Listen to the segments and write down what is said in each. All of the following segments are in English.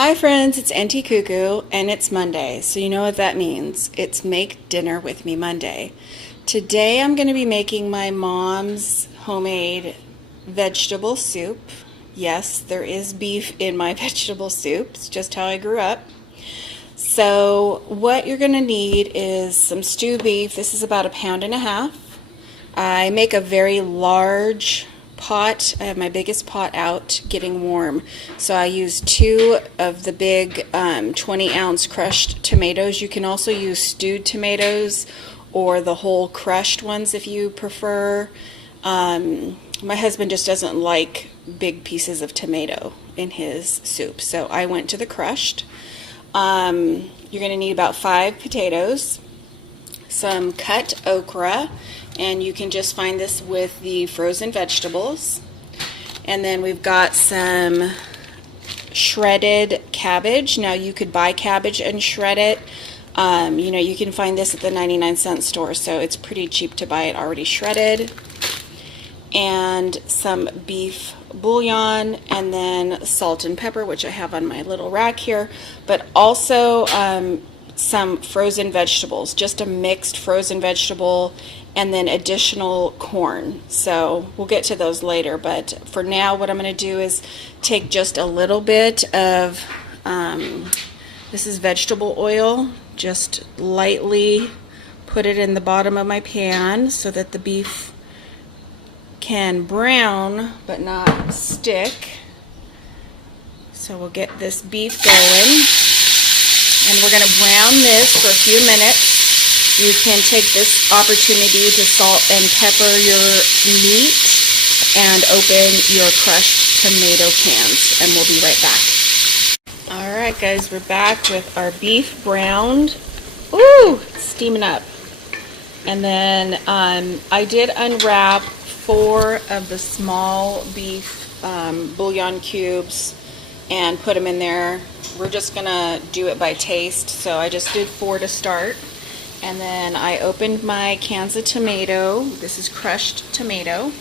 Hi friends, it's Auntie Cuckoo and it's Monday, so you know what that means. It's Make Dinner With Me Monday. Today I'm going to be making my mom's homemade vegetable soup. Yes, there is beef in my vegetable soup. It's just how I grew up. So what you're going to need is some stew beef. This is about 1.5 pounds. I make a very large pot. I have my biggest pot out getting warm. So I use 2 of the big 20-ounce crushed tomatoes. You can also use stewed tomatoes or the whole crushed ones if you prefer. My husband just doesn't like big pieces of tomato in his soup, so I went to the crushed. You're going to need about 5 potatoes, some cut okra, and you can just find this with the frozen vegetables. And then we've got some shredded cabbage. Now you could buy cabbage and shred it. You can find this at the 99-cent store, so it's pretty cheap to buy it already shredded. And some beef bouillon, and then salt and pepper, which I have on my little rack here, but also some frozen vegetables, just a mixed frozen vegetable, and then additional corn. So we'll get to those later, but for now what I'm going to do is take just a little bit of this is vegetable oil, just lightly put it in the bottom of my pan so that the beef can brown but not stick. So we'll get this beef going, and we're going to brown this for a few minutes. You can take this opportunity to salt and pepper your meat and open your crushed tomato cans, and we'll be right back. Alright guys, we're back with our beef browned. Ooh, it's steaming up. And then I did unwrap 4 of the small beef bouillon cubes and put them in there. We're just gonna do it by taste, so I just did 4 to start. And then I opened my cans of tomato. This is crushed tomato,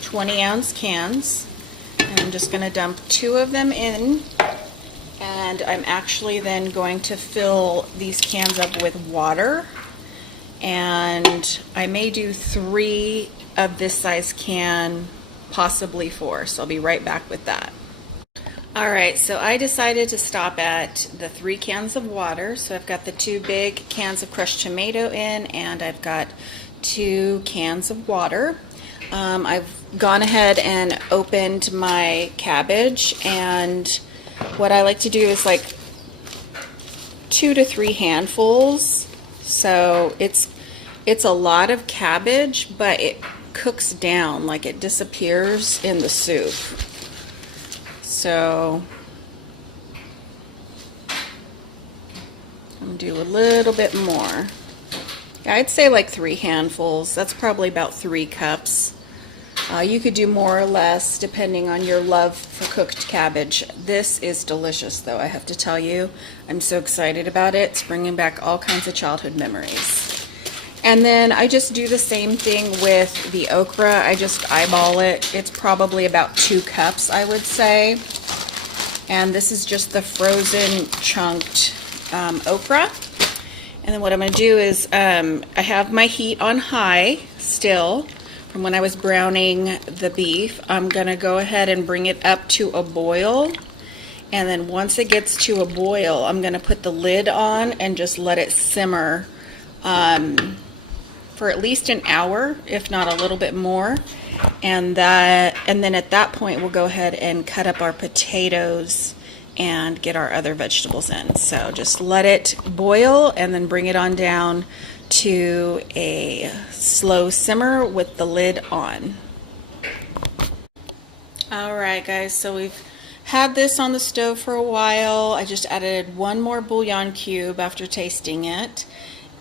20-ounce cans. And I'm just gonna dump 2 of them in. And I'm actually then going to fill these cans up with water. And I may do 3 of this size can, possibly 4, so I'll be right back with that. Alright, so I decided to stop at the 3 cans of water. So I've got the 2 big cans of crushed tomato in, and I've got 2 cans of water. I've gone ahead and opened my cabbage, and what I like to do is like 2 to 3 handfuls. So it's a lot of cabbage, but it cooks down, like it disappears in the soup. So I'm gonna do a little bit more. I'd say like 3 handfuls. That's probably about 3 cups. You could do more or less depending on your love for cooked cabbage. This is delicious though, I have to tell you. I'm so excited about it. It's bringing back all kinds of childhood memories. And then I just do the same thing with the okra. I just eyeball it. It's probably about 2 cups, I would say. And this is just the frozen chunked okra. And then what I'm going to do is I have my heat on high still from when I was browning the beef. I'm going to go ahead and bring it up to a boil. And then once it gets to a boil, I'm going to put the lid on and just let it simmer for at least an hour, if not a little bit more. And then at that point we'll go ahead and cut up our potatoes and get our other vegetables in. So just let it boil and then bring it on down to a slow simmer with the lid on. Alright guys, so we've had this on the stove for a while. I just added 1 more bouillon cube after tasting it,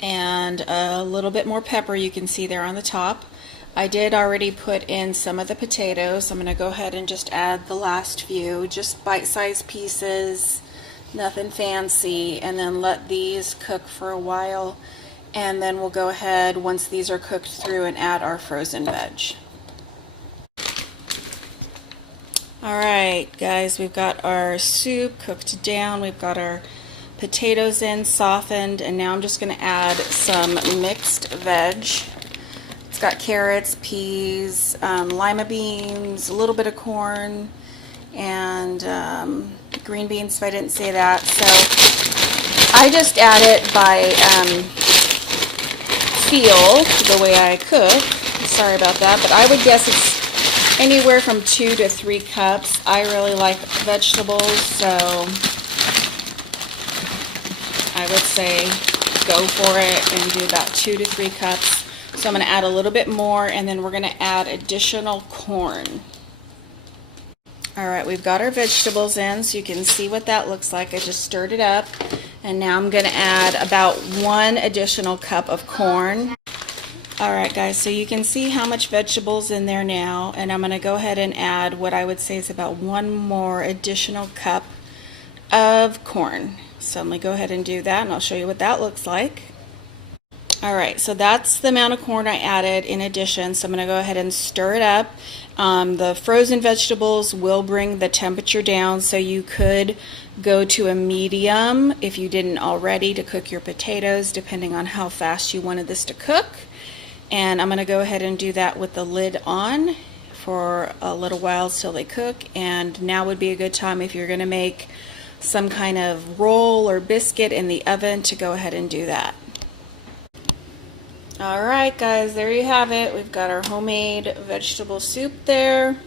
and a little bit more pepper, you can see there on the top. I did already put in some of the potatoes. I'm going to go ahead and just add the last few, just bite-sized pieces, nothing fancy, and then let these cook for a while. And then we'll go ahead, once these are cooked through, and add our frozen veg. Alright guys, we've got our soup cooked down, we've got our potatoes in, softened, and now I'm just going to add some mixed veg. It's got carrots, peas, lima beans, a little bit of corn, and green beans if I didn't say that. So I just add it by feel, the way I cook. Sorry about that, but I would guess it's anywhere from 2 to 3 cups. I really like vegetables, so I would say go for it and do about 2 to 3 cups. So I'm going to add a little bit more, and then we're going to add additional corn. Alright, we've got our vegetables in, so you can see what that looks like. I just stirred it up, and now I'm going to add about 1 additional cup of corn. Alright guys, so you can see how much vegetables in there now, and I'm going to go ahead and add what I would say is about 1 more additional cup of corn. So I'm going to go ahead and do that, and I'll show you what that looks like. Alright, so that's the amount of corn I added in addition, so I'm going to go ahead and stir it up. The frozen vegetables will bring the temperature down, so you could go to a medium if you didn't already to cook your potatoes, depending on how fast you wanted this to cook. And I'm going to go ahead and do that with the lid on for a little while till they cook. And now would be a good time if you're going to make some kind of roll or biscuit in the oven to go ahead and do that. Alright guys, there you have it. We've got our homemade vegetable soup there.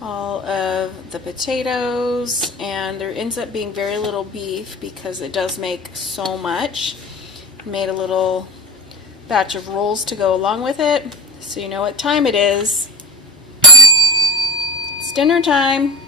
All of the potatoes, and there ends up being very little beef because it does make so much. Made a little batch of rolls to go along with it, so you know what time it is. It's dinner time.